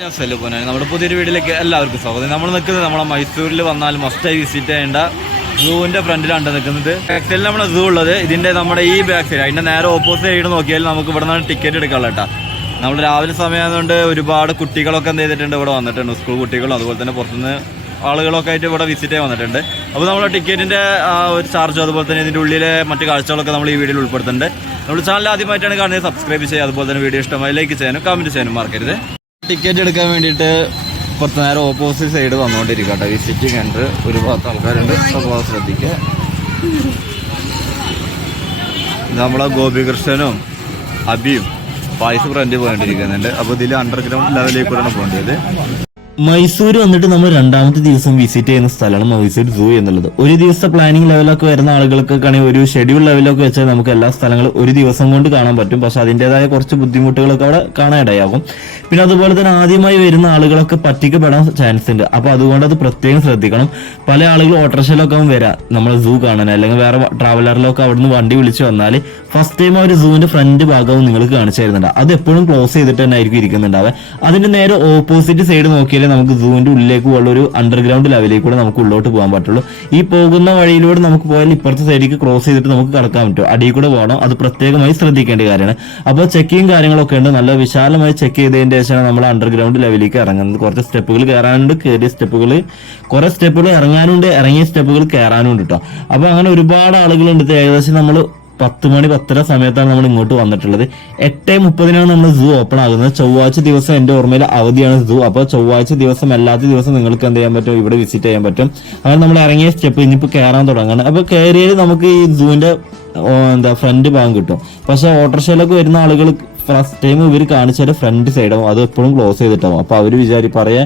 ഞാൻ നമ്മുടെ പുതിയൊരു വീട്ടിലേക്ക് എല്ലാവർക്കും സ്വാഗതം. നമ്മൾ നിൽക്കുന്നത് നമ്മളെ മൈസൂരിൽ വന്നാൽ മസ്റ്റായി വിസിറ്റ് ചെയ്യേണ്ട സൂവിന്റെ ഫ്രണ്ടിലാണ് നിൽക്കുന്നത്. ബാക്ക് സൈഡിൽ നമ്മുടെ സൂ ഉള്ളത്. ഇതിന്റെ നമ്മുടെ ഈ ബാക്ക് സൈഡ് അതിന്റെ നേരെ ഓപ്പോസിറ്റ് സൈഡ് നോക്കിയാൽ നമുക്ക് ഇവിടെ നിന്ന് ടിക്കറ്റ് എടുക്കാനുള്ള കേട്ടോ നമ്മൾ രാവിലെ സമയമായതുകൊണ്ട് ഒരുപാട് കുട്ടികളൊക്കെ എന്ത് ചെയ്തിട്ടുണ്ട് ഇവിടെ വന്നിട്ടുണ്ട്. സ്കൂൾ കുട്ടികളും അതുപോലെ തന്നെ പുറത്തുനിന്ന് ആളുകളൊക്കെ ആയിട്ട് ഇവിടെ വിസിറ്റ് ചെയ്യാൻ വന്നിട്ടുണ്ട്. അപ്പോൾ നമ്മുടെ ടിക്കറ്റിന്റെ ഒരു ചാർജും അതുപോലെ തന്നെ ഇതിന്റെ ഉള്ളിലെ മറ്റ് കാഴ്ചകളൊക്കെ നമ്മൾ ഈ വീഡിയോയിൽ ഉൾപ്പെടുത്തുന്നുണ്ട്. നമ്മൾ ചാനൽ ആദ്യമായിട്ടാണ് കാണുന്നത്. സബ്സ്ക്രൈബ് ചെയ്യുക. അതുപോലെ തന്നെ വീഡിയോ ഇഷ്ടമായി ലൈക്ക് ചെയ്യാനും കമന്റ് ചെയ്യാനും മറക്കരുത്. ടിക്കറ്റ് എടുക്കാൻ വേണ്ടിയിട്ട് കുറച്ച് നേരം ഓപ്പോസിറ്റ് സൈഡ് വന്നുകൊണ്ടിരിക്കുക കേട്ടോ വിസിറ്റിംഗ് സെന്റർ ഒരു ഭാഗത്ത് ആൾക്കാരുണ്ട്. അപ്പോൾ ശ്രദ്ധിക്കുക നമ്മളെ ഗോപികൃഷ്ണനും അബിയും പായസ് ഫ്രണ്ട് പോയിട്ടിരിക്കുന്നുണ്ട് അപ്പോൾ ഇതിൽ അണ്ടർഗ്രൗണ്ട് ലെവലിൽ കൂടെയാണ് പോകേണ്ടത്. മൈസൂർ വന്നിട്ട് നമ്മൾ രണ്ടാമത്തെ ദിവസം വിസിറ്റ് ചെയ്യുന്ന സ്ഥലമാണ് മൈസൂർ സൂ എന്നുള്ളത്. ഒരു ദിവസത്തെ പ്ലാനിങ് ലെവലൊക്കെ വരുന്ന ആളുകൾക്കൊക്കെ ആണെങ്കിൽ ഒരു ഷെഡ്യൂൾ ലെവലൊക്കെ വെച്ചാൽ നമുക്ക് എല്ലാ സ്ഥലങ്ങളും ഒരു ദിവസം കൊണ്ട് കാണാൻ പറ്റും. പക്ഷെ അതിന്റെതായ കുറച്ച് ബുദ്ധിമുട്ടുകളൊക്കെ അവിടെ കാണാൻ ഇടയാകും പിന്നെ അതുപോലെ തന്നെ ആദ്യമായി വരുന്ന ആളുകളൊക്കെ പറ്റിക്കപ്പെടാൻ ചാൻസ് ഉണ്ട്. അപ്പോൾ അതുകൊണ്ട് അത് പ്രത്യേകം ശ്രദ്ധിക്കണം. പല ആളുകൾ ഓട്ടോറിക്ഷയിലൊക്കെ വരാം. നമ്മൾ സൂ കാണാൻ. അല്ലെങ്കിൽ വേറെ ട്രാവലറിലൊക്കെ അവിടുന്ന് വണ്ടി വിളിച്ച് വന്നാൽ ഫസ്റ്റ് ടൈം ആ ഒരു സൂവിന്റെ ഫ്രണ്ട് ഭാഗവും നിങ്ങൾ കാണിച്ചു തരുന്നുണ്ട്. അത് എപ്പോഴും ക്ലോസ് ചെയ്തിട്ട് തന്നെ ആയിരിക്കും ഇരിക്കുന്നുണ്ടാവുക. അതിന്റെ നേരെ ഓപ്പോസിറ്റ് സൈഡ് നോക്കിയാലേ നമുക്ക് സൂവിന്റെ ഉള്ളിലേക്ക് ഉള്ള ഒരു അണ്ടർഗ്രൗണ്ട് ലെവലിലേക്ക് കൂടെ നമുക്ക് ഉള്ളോട്ട് പോകാൻ പറ്റുള്ളൂ. ഈ പോകുന്ന വഴിയിലൂടെ നമുക്ക് പോയാൽ ഇപ്പുറത്തെ സൈഡിലേക്ക് ക്രോസ് ചെയ്തിട്ട് നമുക്ക് കടക്കാൻ പറ്റും. അടിയിൽ കൂടെ പോകണം. അത് പ്രത്യേകമായി ശ്രദ്ധിക്കേണ്ട കാര്യമാണ്. അപ്പോൾ ചെക്കിങ് കാര്യങ്ങളൊക്കെ ഉണ്ട്. നല്ല വിശാലമായി ചെക്ക് ചെയ്തതിന്റെ ശേഷമാണ് നമ്മൾ അണ്ടർഗ്രൗണ്ട് ലെവലിലേക്ക് ഇറങ്ങുന്നത്. കുറച്ച് സ്റ്റെപ്പുകൾ കയറാനുണ്ട്. കയറിയ സ്റ്റെപ്പുകൾ കുറെ സ്റ്റെപ്പുകൾ ഇറങ്ങാനുണ്ട്. ഇറങ്ങിയ സ്റ്റെപ്പുകൾ കയറാനുണ്ട് കേട്ടോ അപ്പൊ അങ്ങനെ ഒരുപാട് ആളുകളുണ്ട്. ഏകദേശം നമ്മൾ പത്ത് മണി പത്തര സമയത്താണ് നമ്മൾ ഇങ്ങോട്ട് വന്നിട്ടുള്ളത്. എട്ട് മുപ്പതിനാണ് നമ്മൾ സൂ ഓപ്പൺ ആകുന്നത്. ചൊവ്വാഴ്ച ദിവസം എന്റെ ഓർമ്മയിൽ അവധിയാണ് സൂ അപ്പോൾ ചൊവ്വാഴ്ച ദിവസം അല്ലാത്ത ദിവസം നിങ്ങൾക്ക് എന്ത് ചെയ്യാൻ പറ്റും? ഇവിടെ വിസിറ്റ് ചെയ്യാൻ പറ്റും. അങ്ങനെ നമ്മൾ ഇറങ്ങിയ സ്റ്റെപ്പ് ഇനിയിപ്പോൾ കയറാൻ തുടങ്ങണം അപ്പോൾ കയറിയത് നമുക്ക് ഈ സൂവിന്റെ എന്താ ഫ്രണ്ട് ഭാഗം കിട്ടും. പക്ഷെ ഓട്ടോറിക്ഷയിലൊക്കെ വരുന്ന ആളുകൾ ഫസ്റ്റ് ടൈം ഇവർ കാണിച്ചാൽ ഫ്രണ്ട് സൈഡും അത് എപ്പോഴും ക്ലോസ് ചെയ്തിട്ടാവും. അപ്പോൾ അവർ വിചാരി പറയാ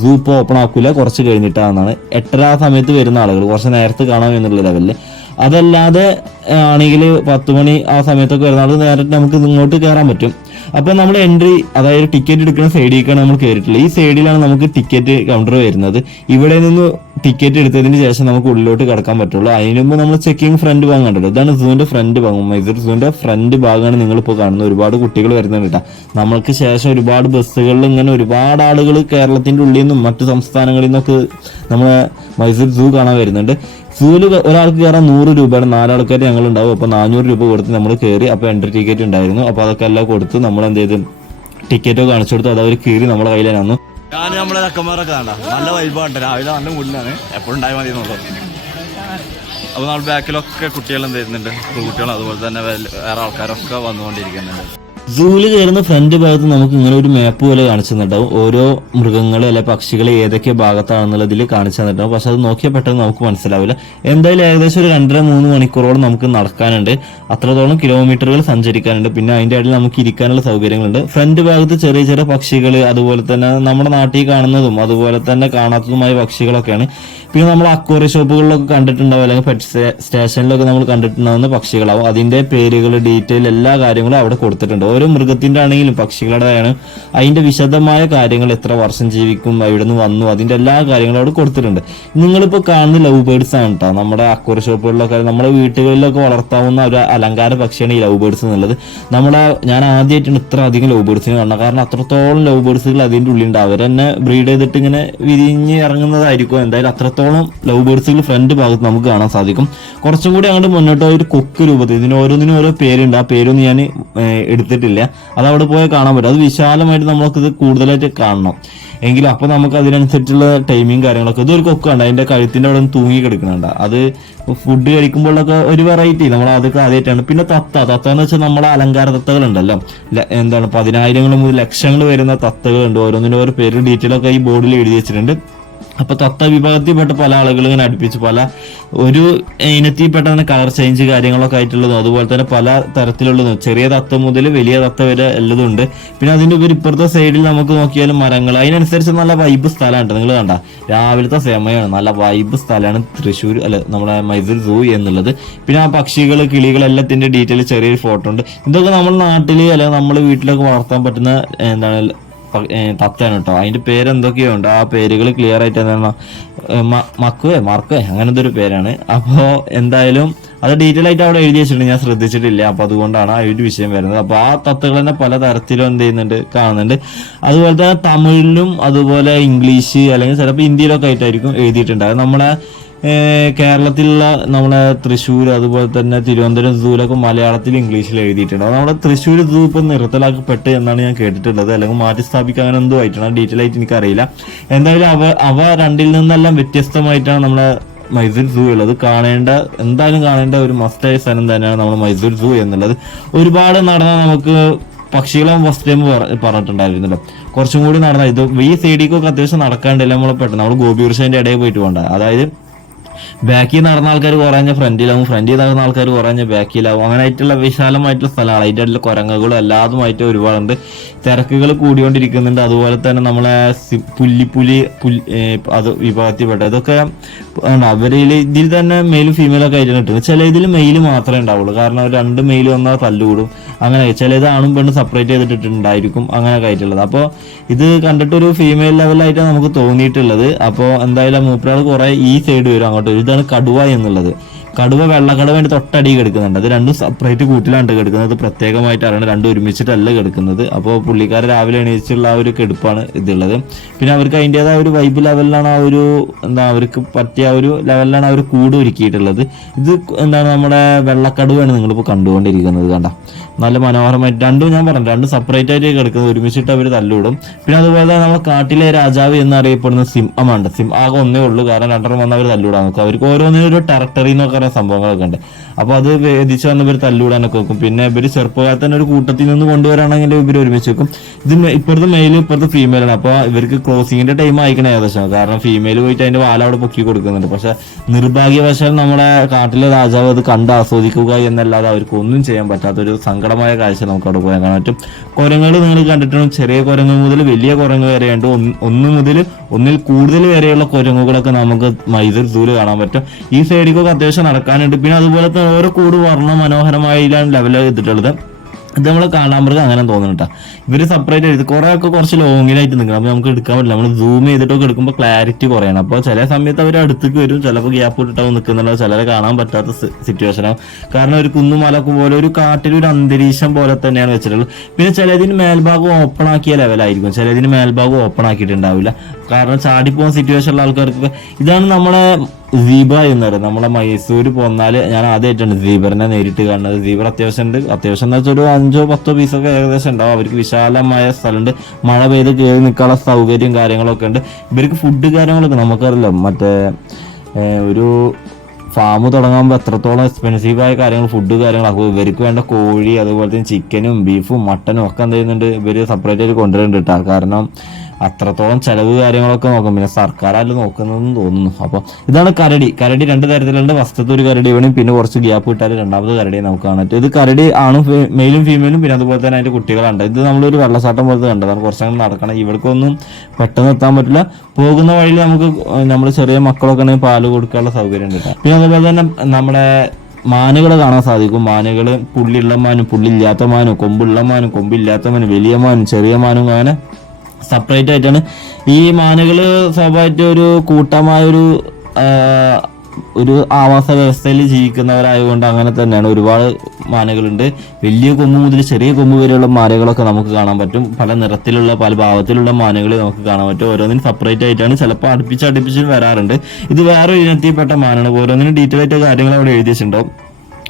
സൂ ഇപ്പോൾ ഓപ്പൺ ആക്കൂല കുറച്ച് കഴിഞ്ഞിട്ടാണെന്നാണ് എട്ടര ആ സമയത്ത് വരുന്ന ആളുകൾ കുറച്ച് നേരത്തെ കാണാം എന്നുള്ള ലെവലിൽ അതല്ലാതെ ആണെങ്കിൽ പത്ത് മണി ആ സമയത്തൊക്കെ വരുന്ന അത് നേരിട്ട് നമുക്ക് ഇങ്ങോട്ട് കയറാൻ പറ്റും. അപ്പോൾ നമ്മൾ എൻട്രി അതായത് ടിക്കറ്റ് എടുക്കുന്ന സൈഡിലേക്കാണ് നമ്മൾ കയറിയിട്ടുള്ളത് ഈ സൈഡിലാണ് നമുക്ക് ടിക്കറ്റ് കൗണ്ടർ വരുന്നത്. ഇവിടെ നിന്ന് ടിക്കറ്റ് എടുത്തതിന് ശേഷം നമുക്ക് ഉള്ളിലോട്ട് കടക്കാൻ പറ്റുള്ളൂ. അതിന് മുമ്പ് നമ്മൾ ചെക്കിംഗ് ഫ്രണ്ട് ഭാഗം കണ്ടല്ലോ ഇതാണ് സൂവിന്റെ ഫ്രണ്ട് ഭാഗം. മൈസൂർ സൂവിന്റെ ഫ്രണ്ട് ഭാഗമാണ് നിങ്ങളിപ്പോൾ കാണുന്നത്. ഒരുപാട് കുട്ടികൾ വരുന്നുണ്ട് കേട്ടോ. നമ്മൾക്ക് ശേഷം ഒരുപാട് ബസ്സുകളിൽ ഇങ്ങനെ ഒരുപാട് ആളുകൾ കേരളത്തിന്റെ ഉള്ളിൽ നിന്നും മറ്റു സംസ്ഥാനങ്ങളിൽ നിന്നൊക്കെ നമ്മളെ മൈസൂർ സൂ കാണാൻ വരുന്നുണ്ട്. സൂവിൽ ഒരാൾക്ക് കയറാൻ നൂറ് രൂപയാണ്. നാലാൾക്കാർ ഞങ്ങൾ ഉണ്ടാവും അപ്പോൾ നാനൂറ് രൂപ കൊടുത്ത് നമ്മൾ കയറി അപ്പോൾ എൻട്രി ടിക്കറ്റ് ഉണ്ടായിരുന്നു. അപ്പോൾ അതൊക്കെ എല്ലാം കൊടുത്ത് നമ്മൾ എന്ത് ചെയ്തു? ടിക്കറ്റോ കാണിച്ചു കൊടുത്തു. അത് അവർ കീറി നമ്മളെ കയ്യിലാണ് ഞാൻ നമ്മളെ ചക്കന്മാരൊക്കെ കാണാം നല്ല രാവിലെ നല്ല മുന്നിലാണ് എപ്പോഴും മതി അപ്പോൾ നമ്മൾ ബാക്കിലൊക്കെ കുട്ടികൾ എന്ത് ചെയ്യുന്നുണ്ട്? കുട്ടികളും അതുപോലെ തന്നെ വേറെ ആൾക്കാരൊക്കെ വന്നുകൊണ്ടിരിക്കുന്നുണ്ട്. സൂവിൽ കയറുന്ന ഫ്രണ്ട് ഭാഗത്ത് നമുക്ക് ഇങ്ങനെ ഒരു മാപ്പ് പോലെ കാണിച്ചു തന്നിട്ടുണ്ടാവും. ഓരോ മൃഗങ്ങളെ അല്ലെ പക്ഷികളെ ഏതൊക്കെ ഭാഗത്താണെന്നുള്ളതിൽ കാണിച്ചു തന്നിട്ടുണ്ടാവും. പക്ഷെ അത് നോക്കിയാൽ പെട്ടെന്ന് നമുക്ക് മനസ്സിലാവില്ല. എന്തായാലും ഏകദേശം ഒരു രണ്ടര മൂന്ന് മണിക്കൂറോളം നമുക്ക് നടക്കാനുണ്ട്. അത്രത്തോളം കിലോമീറ്ററുകൾ സഞ്ചരിക്കാനുണ്ട്. പിന്നെ അതിന്റെ ഇടയിൽ നമുക്ക് ഇരിക്കാനുള്ള സൗകര്യങ്ങളുണ്ട്. ഫ്രണ്ട് ഭാഗത്ത് ചെറിയ ചെറിയ പക്ഷികൾ അതുപോലെ തന്നെ നമ്മുടെ നാട്ടിൽ കാണുന്നതും അതുപോലെ തന്നെ കാണാത്തതുമായ പക്ഷികളൊക്കെയാണ് പിന്നെ നമ്മൾ അക്വേറിയ ഷോപ്പുകളിലൊക്കെ കണ്ടിട്ടുണ്ടാവും അല്ലെങ്കിൽ പെറ്റ് സ്റ്റേഷനിലൊക്കെ നമ്മൾ കണ്ടിട്ടുണ്ടാവുന്ന പക്ഷികളാവും. അതിന്റെ പേരുകൾ ഡീറ്റെയിൽ എല്ലാ കാര്യങ്ങളും അവിടെ കൊടുത്തിട്ടുണ്ട്. ഓരോ മൃഗത്തിന്റെ ആണെങ്കിലും പക്ഷികളുടെയാണ് അതിന്റെ വിശദമായ കാര്യങ്ങൾ എത്ര വർഷം ജീവിക്കും അവിടെ നിന്ന് വന്നു അതിന്റെ എല്ലാ കാര്യങ്ങളും അവിടെ കൊടുത്തിട്ടുണ്ട്. നിങ്ങളിപ്പോൾ കാണുന്ന ലവ് ബേർഡ്സ് ആണ് കേട്ടോ നമ്മുടെ അക്വേറിയ ഷോപ്പുകളിലൊക്കെ നമ്മുടെ വീട്ടുകളിലൊക്കെ വളർത്താവുന്ന ഒരു അലങ്കാര പക്ഷിയാണ് ഈ ലവ് ബേർഡ്സ് എന്നുള്ളത്. നമ്മളെ ഞാൻ ആദ്യമായിട്ടാണ് ഇത്ര അധികം ലവ് ബേർഡ്സിനെ കാണുന്നത്. കാരണം അത്രത്തോളം ലവ് ബേർഡ്സുകൾ അതിന്റെ ഉള്ളിലുണ്ട്. അവരെന്നെ ബ്രീഡ് ചെയ്തിട്ട് ഇങ്ങനെ വിരിഞ്ഞ് ഇറങ്ങുന്നതായിരിക്കും. എന്തായാലും അത്രത്തോളം ലവ് ബേർഡ്സുകൾ ഫ്രണ്ട് ഭാഗത്ത് നമുക്ക് കാണാൻ സാധിക്കും. കുറച്ചും കൂടി അങ്ങോട്ട് മുന്നോട്ട് ഒരു കൊക്ക് രൂപത്തിൽ ഇതിന് ഓരോന്നിനും ഓരോ പേരുണ്ട്. ആ പേരൊന്നും ഞാൻ എടുത്തിട്ടില്ല. അത് അവിടെ പോയാൽ കാണാൻ പറ്റും. അത് വിശാലമായിട്ട് നമുക്കിത് കൂടുതലായിട്ട് കാണണം. എങ്കിൽ അപ്പോൾ നമുക്ക് അതിനനുസരിച്ചുള്ള ടൈമിങ് കാര്യങ്ങളൊക്കെ. ഇതൊരു കൊക്കുണ്ട് അതിന്റെ കഴുത്തിന്റെ അവിടെ നിന്ന് തൂങ്ങി കിടക്കുന്നുണ്ട് അത് ഫുഡ് കഴിക്കുമ്പോഴൊക്കെ ഒരു വെറൈറ്റി നമ്മൾ അതൊക്കെ ആദ്യമായിട്ടാണ്. പിന്നെ തത്ത. തത്ത എന്ന് വെച്ചാൽ നമ്മളെ അലങ്കാര തത്തകളുണ്ടല്ലോ. എന്താണ് പതിനായിരങ്ങൾ മുതൽ ലക്ഷങ്ങൾ വരുന്ന തത്തകളുണ്ട്. ഓരോന്നിനും ഓരോ പേര് ഡീറ്റെയിൽ ഒക്കെ ഈ ബോർഡിൽ എഴുതി വെച്ചിട്ടുണ്ട്. അപ്പൊ തത്ത വിഭാഗത്തിൽപ്പെട്ട പല ആളുകളും ഇങ്ങനെ അടുപ്പിച്ച്. പല ഒരു ഇനത്തിൽപ്പെട്ട തന്നെ കളർ ചേഞ്ച് കാര്യങ്ങളൊക്കെ ആയിട്ടുള്ളതും. അതുപോലെ തന്നെ പല തരത്തിലുള്ളതും. ചെറിയ തത്ത മുതൽ വലിയ തത്ത വരെ എല്ലതും ഉണ്ട് പിന്നെ അതിന്റെ ഉപരി ഇപ്പുറത്തെ സൈഡിൽ നമുക്ക് നോക്കിയാലും മരങ്ങൾ. അതിനനുസരിച്ച് നല്ല വൈബ് സ്ഥലമാണ് നിങ്ങൾ കണ്ട? രാവിലത്തെ സമയമാണ്. നല്ല വൈബ് സ്ഥലമാണ് തൃശ്ശൂർ അല്ല നമ്മുടെ മൈസൂർ സൂ എന്നുള്ളത്. പിന്നെ ആ പക്ഷികൾ കിളികൾ എല്ലാത്തിന്റെ ഡീറ്റെയിൽ ചെറിയൊരു ഫോട്ടോ ഉണ്ട്. ഇതൊക്കെ നമ്മുടെ നാട്ടിൽ അല്ലെങ്കിൽ നമ്മൾ വീട്ടിലൊക്കെ വളർത്താൻ പറ്റുന്ന എന്താണ് തത്തയാണ് കേട്ടോ അതിന്റെ പേര് എന്തൊക്കെയോ ഉണ്ട്. ആ പേരുകൾ ക്ലിയർ ആയിട്ട് എന്താണ് മക്കുവേ മറക്കുവേ അങ്ങനത്തെ ഒരു പേരാണ്. അപ്പോൾ എന്തായാലും അത് ഡീറ്റെയിൽ ആയിട്ട് അവിടെ എഴുതി വെച്ചിട്ടുണ്ട്. ഞാൻ ശ്രദ്ധിച്ചിട്ടില്ല. അപ്പൊ അതുകൊണ്ടാണ് ആ ഒരു വിഷയം വരുന്നത്. അപ്പൊ ആ തത്തുകൾ തന്നെ പല തരത്തിലും എന്ത് ചെയ്യുന്നുണ്ട് കാണുന്നുണ്ട്. അതുപോലെ തന്നെ തമിഴിലും അതുപോലെ ഇംഗ്ലീഷ് അല്ലെങ്കിൽ ചിലപ്പോൾ ഹിന്ദിയിലൊക്കെ ആയിട്ടായിരിക്കും എഴുതിയിട്ടുണ്ട്. അത് നമ്മുടെ ഏഹ് കേരളത്തിലുള്ള നമ്മുടെ തൃശ്ശൂർ അതുപോലെ തന്നെ തിരുവനന്തപുരം സൂലൊക്കെ മലയാളത്തിൽ ഇംഗ്ലീഷിൽ എഴുതിയിട്ടുണ്ട്. നമ്മുടെ തൃശ്ശൂർ സൂ ഇപ്പം നിർത്തലാക്കപ്പെട്ട് എന്നാണ് ഞാൻ കേട്ടിട്ടുള്ളത്. അല്ലെങ്കിൽ മാറ്റി സ്ഥാപിക്കാൻ അങ്ങനെ എന്തോ ആയിട്ടാണ് ഡീറ്റെയിൽ ആയിട്ട് എനിക്കറിയില്ല. എന്തായാലും അവ അവ രണ്ടിൽ നിന്നെല്ലാം വ്യത്യസ്തമായിട്ടാണ് നമ്മുടെ മൈസൂർ സൂ ഉള്ളത്. കാണേണ്ട എന്തായാലും കാണേണ്ട ഒരു മസ്റ്റായ സ്ഥലം തന്നെയാണ് നമ്മുടെ മൈസൂർ സൂ എന്നുള്ളത്. ഒരുപാട് നടന്നാൽ നമുക്ക് പക്ഷികളെ ഫസ്റ്റ് ടൈം പറഞ്ഞിട്ടുണ്ടായിരുന്നല്ലോ. കുറച്ചും കൂടി നടന്ന ഇത് ഈ സൈഡിക്കൊക്കെ അത്യാവശ്യം നടക്കാണ്ടല്ല നമ്മൾ പെട്ടെന്ന്. നമ്മൾ ഗോപി ഗോപികൃഷ്ണന്റെ ഇടയിൽ പോയിട്ട് പോകണ്ട. അതായത് ബാക്കിൽ നടന്ന ആൾക്കാർ കുറഞ്ഞ ഫ്രണ്ടിലാവും ഫ്രണ്ടിൽ നടന്ന ആൾക്കാർ കുറഞ്ഞ ബാക്കിലാവും. അങ്ങനെ ആയിട്ടുള്ള വിശാലമായിട്ടുള്ള സ്ഥലമാണ് അതിന്റെ ഇടയിൽ കുരങ്ങകളും എല്ലാതുമായിട്ട് ഒരുപാടുണ്ട്. തിരക്കുകൾ കൂടിക്കൊണ്ടിരിക്കുന്നുണ്ട്. അതുപോലെ തന്നെ നമ്മളെ പുല്ലിപ്പുലി പുൽ അത് വിഭാഗത്തിൽപ്പെട്ട ഇതൊക്കെ അവരിൽ ഇതിൽ തന്നെ മെയിലും ഫീമെയിലൊക്കെ ആയിട്ട് കിട്ടുന്നത് ചില ഇതിൽ മെയിൽ മാത്രമേ ഉണ്ടാവുള്ളൂ. കാരണം രണ്ട് മെയിൽ വന്നാൽ തല്ലുകൂടും അങ്ങനെ ചിലത് ആണും പെണ്ണും സെപ്പറേറ്റ് ചെയ്തിട്ടുണ്ടായിരിക്കും അങ്ങനെ ആയിട്ടുള്ളത്. അപ്പോൾ ഇത് കണ്ടിട്ട് ഒരു ഫീമെയിൽ ലെവലായിട്ടാണ് നമുക്ക് തോന്നിയിട്ടുള്ളത്. അപ്പോൾ എന്തായാലും മൂപ്പരാൾ കുറെ ഈ സൈഡ് വരും അങ്ങോട്ട്. ഇതാണ് കടുവ എന്നുള്ളത്. കടുവ വെള്ളക്കടുവ തൊട്ടടി കിടക്കുന്നുണ്ട്. അത് രണ്ടും സെപ്പറേറ്റ് കൂട്ടിലാണ് കിടക്കുന്നത്. പ്രത്യേകമായിട്ടാണ് രണ്ടും ഒരുമിച്ചിട്ടല്ല കിടക്കുന്നത്. അപ്പോൾ പുള്ളിക്കാരൻ രാവിലെ എണീച്ചുള്ള ആ ഒരു കെടുപ്പാണ് ഇതുള്ളത്. പിന്നെ അവർക്ക് അതിന്റെതായ ഒരു വൈബ് ലെവലിലാണ് ആ ഒരു എന്താ അവർക്ക് പറ്റിയ ഒരു ലെവലിലാണ് അവർ കൂട് ഒരുക്കിയിട്ടുള്ളത്. ഇത് എന്താണ് നമ്മുടെ വെള്ളക്കടുവാണ് നിങ്ങളിപ്പോൾ കണ്ടുകൊണ്ടിരിക്കുന്നത് കണ്ട. നല്ല മനോഹരമായിട്ട് രണ്ടും ഞാൻ പറഞ്ഞു രണ്ടും സെപ്പറേറ്റ് ആയിട്ട് കിടക്കുന്നത്. ഒരുമിച്ചിട്ട് അവർ തല്ലുവിടും. പിന്നെ അതുപോലെ തന്നെ നമ്മുടെ കാട്ടിലെ രാജാവ് എന്നറിയപ്പെടുന്ന സിംഹമാണ്. സിം ആകെ ഒന്നേ ഉള്ളൂ. കാരണം രണ്ടെണ്ണം വന്ന് അവർ തല്ലുവിടാൻ നോക്കും. അവർക്ക് ഓരോന്നിനും ഒരു ടെറട്ടറി എന്നൊക്കെ പറയുന്ന സംഭവങ്ങളൊക്കെ ഉണ്ട്. അപ്പൊ അത് വേദിച്ച് വന്ന് ഇവർ തല്ലുവിടാനൊക്കെ വെക്കും പിന്നെ ഇവർ ചെറുപ്പകാലത്ത് ഒരു കൂട്ടത്തിൽ നിന്ന് കൊണ്ടുവരാണെങ്കിൽ ഇവർ ഒരുമിച്ച് വെക്കും. ഇത് ഇപ്പോഴത്തെ മെയിൽ ഇപ്പുറത്തെ ഫീമെയിൽ ആണ്. അപ്പൊ ഇവർക്ക് ക്ലോസിങ്ങിന്റെ ടൈം ആയിക്കണേ ഏകദേശം. കാരണം ഫീമെയിൽ പോയിട്ട് അതിന്റെ വാല അവിടെ പൊക്കി കൊടുക്കുന്നുണ്ട്. പക്ഷെ നിർഭാഗ്യവശാൽ നമ്മുടെ കാട്ടിലെ രാജാവ് അത് കണ്ട് ആസ്വദിക്കുക എന്നല്ലാതെ അവർക്ക് ഒന്നും ചെയ്യാൻ പറ്റാത്തൊരു സങ്കടമായ കാഴ്ച നമുക്ക് അവിടെ പോയാൽ കാണാൻ പറ്റും. കുരങ്ങൾ നിങ്ങൾ കണ്ടിട്ടുണ്ട്? ചെറിയ കുരങ്ങ് മുതൽ വലിയ കുരങ്ങ് വരെയുണ്ട്. ഒന്ന് മുതൽ ഒന്നിൽ കൂടുതൽ വരെയുള്ള കുരങ്ങുകളൊക്കെ നമുക്ക് മൈസൂർ സൂൽ കാണാൻ പറ്റും. ഈ സൈഡിക്കൊക്കെ അത്യാവശ്യം നടക്കാനുണ്ട്. പിന്നെ അതുപോലെ ഓരോ കൂട് വർണ മനോഹരമായിലാണ് ലെവൽ ചെയ്തിട്ടുള്ളത് ഇത് നമ്മൾ കാണാമൃഗം അങ്ങനെ തോന്നുന്നുട്ടാ ഇവർ സെപ്പറേറ്റ് എഴുതി കുറെ ഒക്കെ കുറച്ച് ലോങ്ങിലായിട്ട് നിൽക്കണം. അപ്പൊ നമുക്ക് എടുക്കാൻ പറ്റില്ല. നമ്മൾ സൂം ചെയ്തിട്ടൊക്കെ എടുക്കുമ്പോൾ ക്ലാരിറ്റി കുറയണം. അപ്പോൾ ചില സമയത്ത് അവർ അടുത്തേക്ക് വരും. ചിലപ്പോൾ ഗ്യാപ്പ് ഇട്ടിട്ടാവും നിൽക്കുന്നുണ്ടോ ചിലരെ കാണാൻ പറ്റാത്ത സിറ്റുവേഷൻ ആവും. കാരണം ഒരു കുന്നുമലക്ക് പോലെ ഒരു കാട്ടിൽ ഒരു അന്തരീക്ഷം പോലെ തന്നെയാണ് വെച്ചിട്ടുള്ളത്. പിന്നെ ചിലതിന് മേൽഭാഗം ഓപ്പൺ ആക്കിയ ലെവലായിരിക്കും ചിലതിന് മേൽഭാഗം ഓപ്പൺ ആക്കിയിട്ടുണ്ടാവില്ല. കാരണം ചാടിപ്പോകുന്ന സിറ്റുവേഷനുള്ള ആൾക്കാർക്ക് ഇതാണ് നമ്മളെ സീബ എന്ന് നമ്മളെ മൈസൂർ പോന്നാൽ ഞാൻ ആദ്യമായിട്ടാണ് സീബറിനെ നേരിട്ട് കാണുന്നത്. സീബർ അത്യാവശ്യം ഉണ്ട് അത്യാവശ്യം എന്ന് വെച്ചാൽ ഒരു അഞ്ചോ പത്തോ പീസൊക്കെ ഏകദേശം ഉണ്ടാവും അവർക്ക് വിശാലമായ സ്ഥലമുണ്ട്. മഴ പെയ്ത് കയറി നിൽക്കാനുള്ള സൗകര്യം കാര്യങ്ങളൊക്കെ ഉണ്ട്. ഇവർക്ക് ഫുഡ് കാര്യങ്ങളൊക്കെ നമുക്കറിയില്ല. മറ്റേ ഒരു ഫാം തുടങ്ങുമ്പോൾ എത്രത്തോളം എക്സ്പെൻസീവ് ആയ കാര്യങ്ങൾ ഫുഡ് കാര്യങ്ങളാക്കും ഇവർക്ക് വേണ്ട കോഴി അതുപോലെ തന്നെ ചിക്കനും ബീഫും മട്ടനും ഒക്കെ എന്ത് ചെയ്യുന്നുണ്ട് ഇവർ സെപ്പറേറ്റ് ആയിട്ട് കൊണ്ടുവരുന്നുണ്ട് കേട്ടോ കാരണം അത്രത്തോളം ചെലവ് കാര്യങ്ങളൊക്കെ നോക്കും. പിന്നെ സർക്കാരല്ല നോക്കുന്നതെന്ന് തോന്നുന്നു. അപ്പോൾ ഇതാണ് കരടി. കരടി രണ്ട് തരത്തിലുണ്ട്. ഫസ്റ്റത്തെ ഒരു കരടി വേണം. പിന്നെ കുറച്ച് ഗ്യാപ്പ് കിട്ടാൽ രണ്ടാമത് കരടി നമുക്ക് കാണാൻ ഇത് കരടി ആണ് മെയിലും ഫീമെയിലും പിന്നെ അതുപോലെ തന്നെ അതിന്റെ കുട്ടികളുണ്ട്. ഇത് നമ്മളൊരു വെള്ളച്ചാട്ടം പോലത്തെ കണ്ടതാണ്. കുറച്ചങ്ങനെ നടക്കണം. ഇവർക്കൊന്നും പെട്ടെന്ന് എത്താൻ പറ്റില്ല. പോകുന്ന വഴിയിൽ നമുക്ക് നമ്മൾ ചെറിയ മക്കളൊക്കെ ആണെങ്കിൽ പാൽ കൊടുക്കാനുള്ള സൗകര്യം ഉണ്ട് പിന്നെ അതുപോലെ തന്നെ നമ്മുടെ മാനുകൾ കാണാൻ സാധിക്കും. മാനുകൾ പുള്ളിയുള്ള മാനും പുള്ളില്ലാത്ത മാനും കൊമ്പുള്ള മാനും കൊമ്പില്ലാത്ത മാനും വലിയ മാനും ചെറിയ മാനും അങ്ങനെ സെപ്പറേറ്റ് ആയിട്ടാണ്. ഈ മാനുകൾ സ്വാഭാവികമായിട്ട് ഒരു കൂട്ടമായ ഒരു ആവാസ വ്യവസ്ഥയിൽ ജീവിക്കുന്നവരായതുകൊണ്ട് അങ്ങനെ തന്നെയാണ്. ഒരുപാട് മാനകളുണ്ട്. വലിയ കൊമ്പ് മുതൽ ചെറിയ കൊമ്പ് വരെയുള്ള മാനകളൊക്കെ നമുക്ക് കാണാൻ പറ്റും. പല നിറത്തിലുള്ള പല ഭാവത്തിലുള്ള മാനകൾ നമുക്ക് കാണാൻ പറ്റും. ഓരോന്നിനും സെപ്പറേറ്റ് ആയിട്ടാണ്. ചിലപ്പോൾ അടുപ്പിച്ച് അടുപ്പിച്ച് വരാറുണ്ട്. ഇത് വേറൊരു ഇനത്തിൽപ്പെട്ട മാനാണ്. ഓരോന്നിനും ഡീറ്റെയിൽ ആയിട്ട് കാര്യങ്ങൾ അവിടെ എഴുതി വെച്ചിട്ടുണ്ടാവും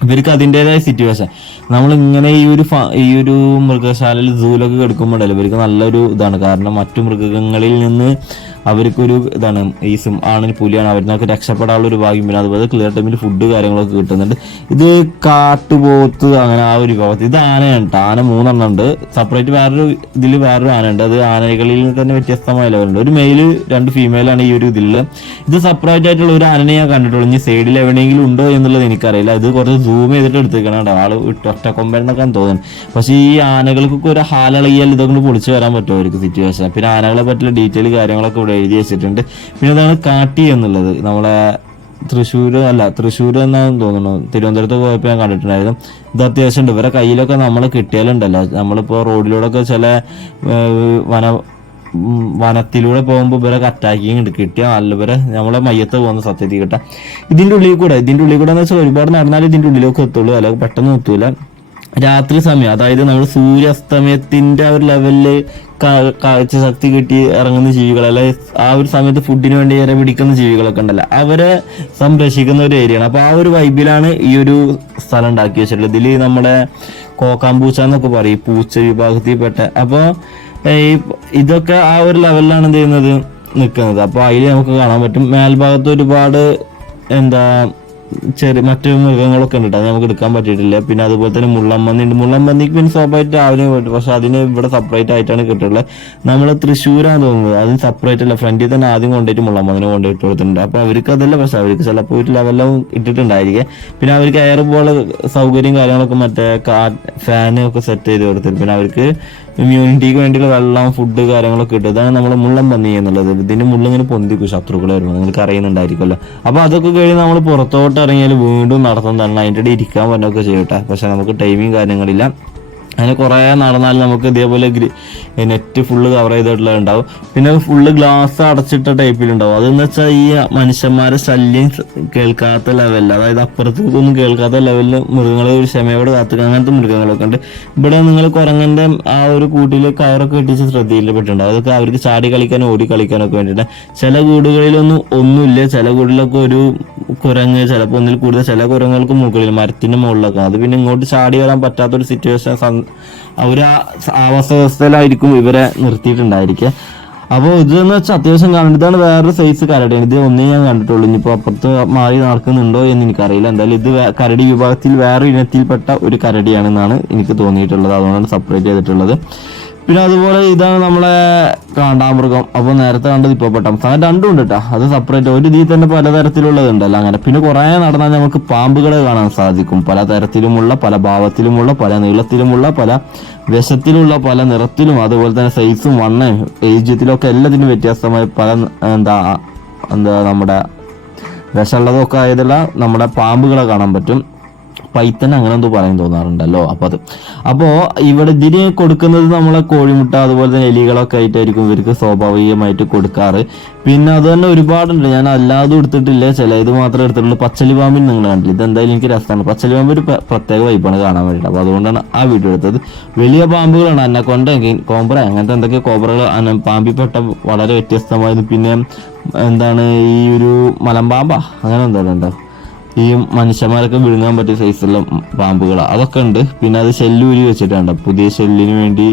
ഇവർക്ക് അതിന്റെതായ സിറ്റുവേഷൻ നമ്മൾ ഇങ്ങനെ ഈ ഒരു ഈ ഒരു മൃഗശാലയിൽ സൂലൊക്കെ കിടക്കുമ്പോഴല്ലോ ഇവർക്ക് നല്ലൊരു ഇതാണ്. കാരണം മറ്റു മൃഗങ്ങളിൽ നിന്ന് അവർക്കൊരു ഇതാണ് ഈ സിം ആണിന് പുലിയാണ് അവരിനൊക്കെ രക്ഷപ്പെടാനുള്ള ഒരു ഭാഗ്യം. പിന്നെ അതുപോലെ ക്ലിയർ ടൈമിൽ ഫുഡ് കാര്യങ്ങളൊക്കെ കിട്ടുന്നുണ്ട്. ഇത് കാട്ടുപോത്ത് അങ്ങനെ ആ ഒരു വിഭാഗത്തിൽ ഇത് ആനയാണ്. ആന മൂന്നെണ്ണം ഉണ്ട്. സെപ്പറേറ്റ് വേറൊരു ഇതിൽ വേറൊരു ആനയുണ്ട്. അത് ആനകളിൽ തന്നെ വ്യത്യസ്തമായ ലെവലുണ്ട് ഒരു മെയിൽ രണ്ട് ഫീമെയിലാണ് ഈ ഒരു ഇതിൽ ഇത് സെപ്പറേറ്റ് ആയിട്ടുള്ള ഒരു ആനനെ ഞാൻ കണ്ടിട്ടുള്ളൂ. ഇനി സൈഡിൽ എവിടെയെങ്കിലും ഉണ്ടോ എന്നുള്ളത് എനിക്കറിയില്ല. ഇത് കുറച്ച് സൂം ചെയ്തിട്ട് എടുത്തേക്കണം കേട്ടോ. ആൾ ഒറ്റ കൊമ്പെന്നൊക്കെ തോന്നുന്നു. പക്ഷേ ഈ ആനകൾക്കൊക്കെ ഒരു ഹാലളകിയാൽ ഇതൊക്കെ പൊളിച്ചു വരാൻ പറ്റും അവർക്ക് സിറ്റുവേഷൻ പിന്നെ ആനകളെ പറ്റിയുള്ള ഡീറ്റെയിൽ കാര്യങ്ങളൊക്കെ ഇവിടെ എഴുതി വെച്ചിട്ടുണ്ട്. പിന്നെ അതാണ് കാട്ടി എന്നുള്ളത്. നമ്മളെ തൃശ്ശൂർ അല്ല തൃശ്ശൂർ എന്നാണ് തോന്നുന്നു. തിരുവനന്തപുരത്ത് പോയപ്പോൾ ഞാൻ കണ്ടിട്ടുണ്ടായിരുന്നു. ഇത് അത്യാവശ്യം ഉണ്ട്. ഇവരെ കയ്യിലൊക്കെ നമ്മൾ കിട്ടിയാലുണ്ടല്ലോ. നമ്മളിപ്പോൾ റോഡിലൂടെയൊക്കെ ചില വന വനത്തിലൂടെ പോകുമ്പോൾ ഇവരെ അറ്റാക്കിങ് ഉണ്ട് കിട്ടിയ നല്ല ഇവരെ നമ്മളെ മയ്യത്ത് പോകുന്ന സത്യത്തിൽ കിട്ടാം. ഇതിന്റെ ഉള്ളിൽ കൂടെ ഇതിന്റെ ഉള്ളിൽ കൂടെ എന്ന് വെച്ചാൽ ഒരുപാട് നടന്നാലും ഇതിന്റെ ഉള്ളിലേക്ക് എത്തുള്ളൂ. അല്ലെങ്കിൽ പെട്ടെന്ന് എത്തൂല. രാത്രി സമയം അതായത് നമ്മൾ സൂര്യാസ്തമയത്തിന്റെ ആ ഒരു ലെവലിൽ കാഴ്ച ശക്തി കിട്ടി ഇറങ്ങുന്ന ജീവികൾ അല്ലെ ആ ഒരു സമയത്ത് ഫുഡിന് വേണ്ടി ഇര പിടിക്കുന്ന ജീവികളൊക്കെ ഉണ്ടല്ലോ. അവരെ സംരക്ഷിക്കുന്ന ഒരു ഏരിയയാണ് അപ്പൊ ആ ഒരു വൈബിലാണ് ഈ ഒരു സ്ഥലം ഉണ്ടാക്കി വെച്ചിട്ടുള്ളത്. ഇതിൽ നമ്മുടെ കോക്കാമ്പൂച്ച എന്നൊക്കെ പറയും പൂച്ച വിഭാഗത്തിൽ പെട്ട അപ്പൊ ഈ ഇതൊക്കെ ആ ഒരു ലെവലിലാണ് എന്ത് ചെയ്യുന്നത്? നിൽക്കുന്നത് അപ്പോൾ അതിൽ നമുക്ക് കാണാൻ പറ്റും. മേൽഭാഗത്ത് ഒരുപാട് എന്താ ചെറിയ മറ്റു മൃഗങ്ങളൊക്കെ ഉണ്ട്. അത് നമുക്ക് എടുക്കാൻ പറ്റിയിട്ടില്ല. പിന്നെ അതുപോലെ തന്നെ മുള്ളമ്പന്നി ഉണ്ട്. മുള്ളമ്പന്നിക്ക് പിന്നെ സ്വാഭാവികമായിട്ട് രാവിലെ പറ്റും പക്ഷെ അതിന് ഇവിടെ സെപ്പറേറ്റ് ആയിട്ടാണ് കിട്ടിയിട്ടുള്ളത് നമ്മൾ തൃശ്ശൂരാണ് തോന്നുന്നത്. അതിന് സെപ്പറേറ്റ് അല്ല. ഫ്രണ്ടിൽ തന്നെ ആദ്യം കൊണ്ടുപോയിട്ട് മുള്ളമ്പന്നിനെ കൊണ്ടുപോയിട്ട് കൊടുത്തിട്ടുണ്ട്. അപ്പൊ അവർക്ക് അതല്ല പക്ഷെ അവർക്ക് ചിലപ്പോൾ ഒരു ലെവലും ഇട്ടിട്ടുണ്ടായിരിക്കും. പിന്നെ അവർക്ക് എയർ പോലെ സൗകര്യം കാര്യങ്ങളൊക്കെ മറ്റേ കാ ഫാനൊക്കെ സെറ്റ് ചെയ്ത് കൊടുത്തിട്ടുണ്ട്. പിന്നെ അവർക്ക് ഇമ്മ്യൂണിറ്റിക്ക് വേണ്ടിയുള്ള വെള്ളം ഫുഡ് കാര്യങ്ങളൊക്കെ കിട്ടും ഇതാണ് നമ്മൾ മുള്ളം പന്നി എന്നുള്ളത് ഇതിന്റെ മുള്ളിങ്ങനെ പൊന്തിക്കും ശത്രുക്കൾ വരുമ്പോൾ നിങ്ങൾക്ക് അറിയുന്നുണ്ടായിരിക്കുമല്ലോ. അപ്പൊ അതൊക്കെ കഴിഞ്ഞ് നമ്മൾ പുറത്തോട്ട് ഇറങ്ങിയാൽ വീണ്ടും നടത്തുന്നതാണ് തന്നെ അതിന്റെ ഇടയിൽ ഇരിക്കാൻ പറ്റുന്നൊക്കെ ചെയ്യട്ടെ. പക്ഷെ നമുക്ക് ടൈമിങ് കാര്യങ്ങളില്ല അങ്ങനെ കുറേ നടന്നാൽ നമുക്ക് ഇതേപോലെ നെറ്റ് ഫുള്ള് കവർ ചെയ്തിട്ടുള്ള ഉണ്ടാവും. പിന്നെ ഫുള്ള് ഗ്ലാസ് അടച്ചിട്ട ടൈപ്പിലുണ്ടാവും അതെന്ന് വെച്ചാൽ ഈ മനുഷ്യന്മാരെ ശല്യം കേൾക്കാത്ത ലെവലിൽ അതായത് അപ്പുറത്തേക്കൊന്നും കേൾക്കാത്ത ലെവലിൽ മൃഗങ്ങളെ ഒരു ക്ഷമയോട് കാത്തുക അങ്ങനത്തെ മൃഗങ്ങളൊക്കെ ഉണ്ട്. ഇവിടെ നിങ്ങൾ കുറങ്ങന്റെ ആ ഒരു കൂട്ടിൽ കയറൊക്കെ ഇട്ടിച്ച് ശ്രദ്ധയിൽപ്പെട്ടിട്ടുണ്ടാവും. അതൊക്കെ അവർക്ക് ചാടി കളിക്കാനും ഓടി കളിക്കാനൊക്കെ വേണ്ടിയിട്ട്. ചില കൂടുകളിലൊന്നും ഒന്നുമില്ല. ചില കൂടിലൊക്കെ ഒരു കുരങ്ങ് ചിലപ്പോൾ ഒന്നിൽ കൂടുതൽ ചില കുരങ്ങൾക്ക് മുകളിൽ മരത്തിന്റെ മുകളിലൊക്കെ. അത് പിന്നെ ഇങ്ങോട്ട് ചാടി വരാൻ പറ്റാത്തൊരു സിറ്റുവേഷൻ അവർ ആവാസ വ്യവസ്ഥയിലായിരിക്കും ഇവരെ നിർത്തിയിട്ടുണ്ടായിരിക്കുക അപ്പോൾ ഇതെന്ന് വെച്ചാൽ അത്യാവശ്യം കണ്ടിട്ടാണ് വേറൊരു സൈസ് കരടി. ഇത് ഒന്നേ ഞാൻ കണ്ടിട്ടുള്ളൂ. ഇനിയിപ്പോൾ അപ്പുറത്ത് മാറി നടക്കുന്നുണ്ടോ എന്ന് എനിക്കറിയില്ല. എന്തായാലും ഇത് കരടി വിഭാഗത്തിൽ വേറെ ഇനത്തിൽപ്പെട്ട ഒരു കരടിയാണെന്നാണ് എനിക്ക് തോന്നിയിട്ടുള്ളത്. അതുകൊണ്ടാണ് സെപ്പറേറ്റ് ചെയ്തിട്ടുള്ളത്. പിന്നെ അതുപോലെ ഇതാണ് നമ്മളെ കാണ്ടാമൃഗം. അപ്പോൾ നേരത്തെ കണ്ടത് ഇപ്പോൾ പെട്ടാം അങ്ങനെ രണ്ടും ഉണ്ട് കേട്ടോ അത് സെപ്പറേറ്റ് ഒരു ഇതിൽ തന്നെ പലതരത്തിലുള്ളതുണ്ടല്ലോ അങ്ങനെ. പിന്നെ കുറേ നടന്നാൽ നമുക്ക് പാമ്പുകളെ കാണാൻ സാധിക്കും. പല തരത്തിലുമുള്ള പല ഭാവത്തിലുമുള്ള പല നീളത്തിലുമുള്ള പല വിശത്തിലുള്ള പല നിറത്തിലും അതുപോലെ തന്നെ സൈസും വണ്ണ ഏജ്യത്തിലൊക്കെ എല്ലാത്തിനും വ്യത്യാസമായ പല എന്താ എന്താ നമ്മുടെ വിഷമുള്ളതൊക്കെ ആയതുള്ള നമ്മുടെ പാമ്പുകളെ കാണാൻ പറ്റും. പൈത്തൻ അങ്ങനെ എന്തോ പറയാൻ തോന്നാറുണ്ടല്ലോ. അപ്പൊ അത്. അപ്പോ ഇവിടെ ഇതിന് കൊടുക്കുന്നത് നമ്മളെ കോഴിമുട്ട അതുപോലെ തന്നെ എലികളൊക്കെ ആയിട്ടായിരിക്കും ഇവർക്ക് സ്വാഭാവികമായിട്ട് കൊടുക്കാറ്. പിന്നെ അത് തന്നെ ഒരുപാടുണ്ട്. ഞാൻ അല്ലാതെ എടുത്തിട്ടില്ല. ചില ഇത് മാത്രമേ എടുത്തിട്ടുള്ളൂ. പച്ചലി പാമ്പിന് നിങ്ങൾ കണ്ടില്ല? ഇത് എന്തായാലും എനിക്ക് രസമാണ്. പച്ചലി പാമ്പ് ഒരു പ്രത്യേക വൈബാണ് കാണാൻ വേണ്ടിയിട്ട്. അപ്പൊ അതുകൊണ്ടാണ് ആ വീഡിയോ എടുത്തത്. വലിയ പാമ്പുകളാണ്. അന്നക്കൊണ്ട കോബ്ര അങ്ങനത്തെ എന്തൊക്കെ കോബ്രകൾ പാമ്പിൽപ്പെട്ട വളരെ വ്യത്യസ്തമായത് പിന്നെ എന്താണ് ഈ ഒരു മലമ്പാമ്പ? അങ്ങനെ എന്താണ് ഉണ്ടോ ഈ മനുഷ്യന്മാരൊക്കെ വിഴുങ്ങാൻ പറ്റിയ സൈസുള്ള പാമ്പുകൾ അതൊക്കെ ഉണ്ട്. പിന്നെ അത് ഷെല്ലൂരി വെച്ചിട്ടുണ്ട് പുതിയ ഷെല്ലിന് വേണ്ടി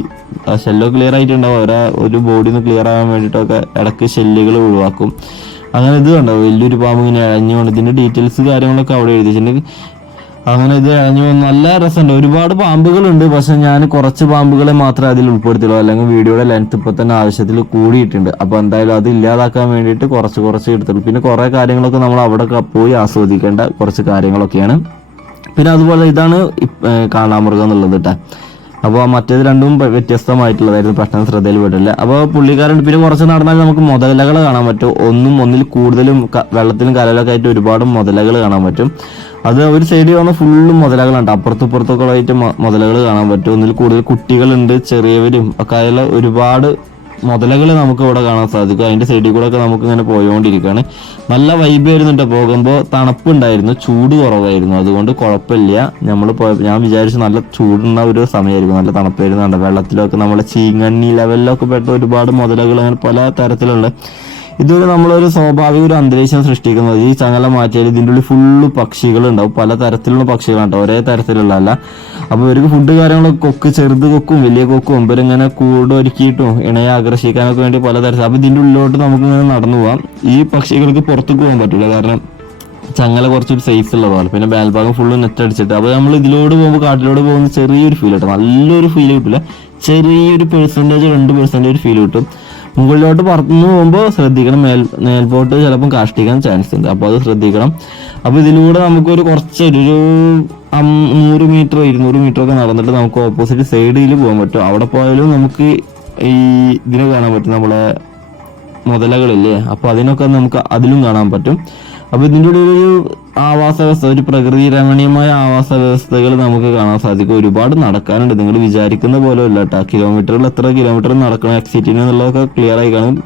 ആ ഷെല്ലോ ക്ലിയർ ആയിട്ടുണ്ടാവും. അവരാ ഒരു ബോഡിന്ന് ക്ലിയർ ആകാൻ വേണ്ടിയിട്ടൊക്കെ ഇടയ്ക്ക് ഷെല്ലുകൾ ഒഴിവാക്കും. അങ്ങനെ ഇത് കണ്ടോ? വലിയൊരു പാമ്പ് ഇങ്ങനെ ഇഴഞ്ഞുകൊണ്ട് ഇതിന്റെ ഡീറ്റെയിൽസ് കാര്യങ്ങളൊക്കെ അവിടെ എഴുതിയിട്ടുണ്ട് അങ്ങനെ ഇത് ഇഴഞ്ഞു നല്ല രസമുണ്ട്. ഒരുപാട് പാമ്പുകളുണ്ട്. പക്ഷെ ഞാൻ കുറച്ച് പാമ്പുകളെ മാത്രമേ അതിൽ ഉൾപ്പെടുത്തിയുള്ളൂ. അല്ലെങ്കിൽ വീഡിയോയുടെ ലെങ്ത് ഇപ്പൊ തന്നെ ആവശ്യത്തിൽ കൂടിയിട്ടുണ്ട്. അപ്പോൾ എന്തായാലും അത് ഇല്ലാതാക്കാൻ വേണ്ടിയിട്ട് കുറച്ച് കുറച്ച് എടുത്തുള്ളൂ പിന്നെ കുറേ കാര്യങ്ങളൊക്കെ നമ്മൾ അവിടെ പോയി ആസ്വദിക്കേണ്ട കുറച്ച് കാര്യങ്ങളൊക്കെയാണ്. പിന്നെ അതുപോലെ ഇതാണ് കാണാമൃഗം എന്നുള്ളത് കേട്ടോ അപ്പോൾ മറ്റേത് രണ്ടും വ്യത്യസ്തമായിട്ടുള്ളതായിരുന്നു. പെട്ടെന്ന് ശ്രദ്ധയിൽ പെട്ടില്ല അപ്പോൾ പുള്ളിക്കാരൻ പിന്നെ കുറച്ച് നടന്നാൽ നമുക്ക് മുതലകൾ കാണാൻ പറ്റും. ഒന്നും ഒന്നിൽ കൂടുതലും വെള്ളത്തിലും കരയിലൊക്കെ ആയിട്ട് ഒരുപാട് മുതലകൾ കാണാൻ പറ്റും. അത് ഒരു സൈഡിൽ വന്ന ഫുള്ളും മുതലകളുണ്ട് അപ്പുറത്തും ഇപ്പുറത്തൊക്കെ ആയിട്ട് മുതലകൾ കാണാൻ പറ്റും. ഒന്നിൽ കൂടുതൽ കുട്ടികളുണ്ട് ചെറിയവരും ഒക്കെ ആയുള്ള ഒരുപാട് മുതലകൾ നമുക്ക് ഇവിടെ കാണാൻ സാധിക്കും. അതിന്റെ സൈഡിൽ കൂടെ ഒക്കെ നമുക്ക് ഇങ്ങനെ പോയോണ്ടിരിക്കുകയാണ് നല്ല വൈബ് വരുന്നുണ്ട് പോകുമ്പോൾ തണുപ്പുണ്ടായിരുന്നു. ചൂട് കുറവായിരുന്നു. അതുകൊണ്ട് കുഴപ്പമില്ല. നമ്മൾ ഞാൻ വിചാരിച്ചു നല്ല ചൂടുള്ള ഒരു സമയമായിരിക്കും. നല്ല തണുപ്പായിരുന്നു. വെള്ളത്തിലൊക്കെ നമ്മളെ ചീങ്ങണ്ണി ലെവലിലൊക്കെ പെട്ട ഒരുപാട് മുതലകൾ അങ്ങനെ പല തരത്തിലുള്ള ഇതൊരു നമ്മളൊരു സ്വാഭാവിക ഒരു അന്തരീക്ഷം സൃഷ്ടിക്കുന്നത് ഈ ചങ്ങല മാറ്റിയാൽ ഇതിന്റെ ഉള്ളിൽ ഫുള്ള് പക്ഷികളുണ്ടാവും. പല തരത്തിലുള്ള പക്ഷികളുണ്ടാവും ഒരേ തരത്തിലുള്ള അല്ല. അപ്പോൾ ഇവർക്ക് ഫുഡ് കാര്യങ്ങളൊക്കെ കൊക്ക് ചെറുത് കൊക്കും വലിയ കൊക്കും ഇവരിങ്ങനെ കൂടൊരുക്കിയിട്ടും ഇണയെ ആകർഷിക്കാനൊക്കെ വേണ്ടി പല തരത്തിൽ അപ്പോൾ ഇതിന്റെ ഉള്ളിലോട്ട് നമുക്ക് ഇങ്ങനെ നടന്നു പോവാം. ഈ പക്ഷികൾക്ക് പുറത്തേക്ക് പോകാൻ പറ്റില്ല. കാരണം ചങ്ങല കുറച്ചൊരു സൈസ് ഉള്ളതാണ് പിന്നെ ബാൽഭാഗം ഫുള്ള് നെറ്റ് അടിച്ചിട്ട്. അപ്പോൾ നമ്മൾ ഇതിലോട് പോകുമ്പോൾ കാട്ടിലോട് പോകുന്ന ചെറിയൊരു ഫീൽ കിട്ടും. നല്ലൊരു ഫീൽ കിട്ടില്ല. ചെറിയൊരു പെർസെന്റേജ് രണ്ട് പെർസെന്റേജ് ഫീൽ കിട്ടും. മുകളിലോട്ട് പറന്നു പോകുമ്പോൾ ശ്രദ്ധിക്കണം. മേൽ മേൽപോട്ട് ചിലപ്പം കാഷ്ടിക്കാൻ ചാൻസ് ഉണ്ട്. അപ്പോൾ അത് ശ്രദ്ധിക്കണം. അപ്പോൾ ഇതിലൂടെ നമുക്കൊരു കുറച്ച് ഒരു നൂറ് മീറ്റർ ഇരുന്നൂറ് മീറ്റർ ഒക്കെ നടന്നിട്ട് നമുക്ക് ഓപ്പോസിറ്റ് സൈഡിൽ പോകാൻ പറ്റും. അവിടെ പോയാലും നമുക്ക് ഈ ഇതിനെ കാണാൻ പറ്റും. നമ്മളെ മുതലകളില്ലേ? അപ്പോൾ അതിനൊക്കെ നമുക്ക് അതിലും കാണാൻ പറ്റും. അപ്പോൾ ഇതിന്റെ ഒരു ആവാസ വ്യവസ്ഥ ഒരു പ്രകൃതി രമണീയമായ ആവാസ വ്യവസ്ഥകൾ നമുക്ക് കാണാൻ സാധിക്കും. ഒരുപാട് നടക്കാനുണ്ട്. നിങ്ങൾ വിചാരിക്കുന്ന പോലെ അല്ല കേട്ടോ. കിലോമീറ്ററിൽ എത്ര കിലോമീറ്റർ നടക്കണം എക്സിറ്റിന് എന്നുള്ളതൊക്കെ ക്ലിയർ ആയി കാണും.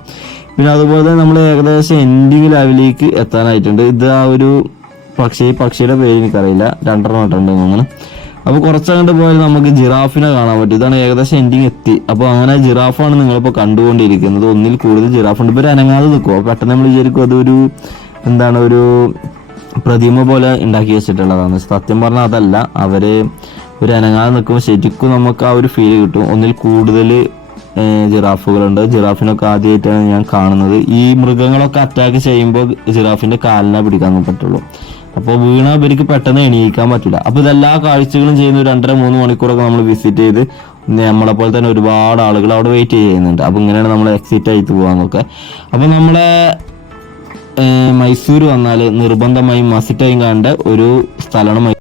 പിന്നെ അതുപോലെ തന്നെ നമ്മൾ ഏകദേശം എൻഡിങ് ലെവലിലേക്ക് എത്താനായിട്ടുണ്ട്. ഇത് ആ ഒരു പക്ഷി പക്ഷിയുടെ പേര് എനിക്കറിയില്ല. രണ്ടെണ്ണം ഇട്ടുണ്ട് അങ്ങനെ അപ്പൊ കുറച്ചങ്ങോട്ട് പോയാൽ നമുക്ക് ജിറാഫിനെ കാണാൻ പറ്റും. ഇതാണ് ഏകദേശം എൻഡിങ് എത്തി. അപ്പോൾ അങ്ങനെ ജിറാഫാണ് നിങ്ങളിപ്പോ കണ്ടുകൊണ്ടിരിക്കുന്നത്. ഒന്നിൽ കൂടുതൽ ജിറാഫ് ഉണ്ട് ഇപ്പൊ ഒരു അനങ്ങാതെ നിൽക്കുമോ പെട്ടെന്ന് നമ്മൾ വിചാരിക്കും അതൊരു എന്താണ് ഒരു പ്രതിമ പോലെ ഉണ്ടാക്കി വെച്ചിട്ടുള്ളതാണ്. സത്യം പറഞ്ഞാൽ അതല്ല. അവർ ഒരു അനങ്ങാതെ നിൽക്കുമ്പോൾ ശരിക്കും നമുക്ക് ആ ഒരു ഫീൽ കിട്ടും. ഒന്നിൽ കൂടുതൽ ജിറാഫുകളുണ്ട്. ജിറാഫിനൊക്കെ ആദ്യമായിട്ടാണ് ഞാൻ കാണുന്നത്. ഈ മൃഗങ്ങളൊക്കെ അറ്റാക്ക് ചെയ്യുമ്പോൾ ജിറാഫിന്റെ കാലിനെ പിടിക്കാൻ പറ്റുള്ളൂ. അപ്പോൾ വീണ ഇവർക്ക് പെട്ടെന്ന് എണീക്കാൻ പറ്റില്ല. അപ്പോൾ ഇതെല്ലാ കാഴ്ചകളും ചെയ്യുന്ന രണ്ടര മൂന്ന് മണിക്കൂറൊക്കെ നമ്മൾ വിസിറ്റ് ചെയ്ത് നമ്മളെ പോലെ തന്നെ ഒരുപാട് ആളുകൾ അവിടെ വെയിറ്റ് ചെയ്യുന്നുണ്ട്. അപ്പോൾ ഇങ്ങനെയാണ് നമ്മൾ എക്സിറ്റ് ആയിട്ട് പോകാന്നൊക്കെ അപ്പോൾ നമ്മളെ മൈസൂർ വന്നാൽ നിർബന്ധമായും മസിറ്റായും കാണേണ്ട ഒരു സ്ഥലമാണ്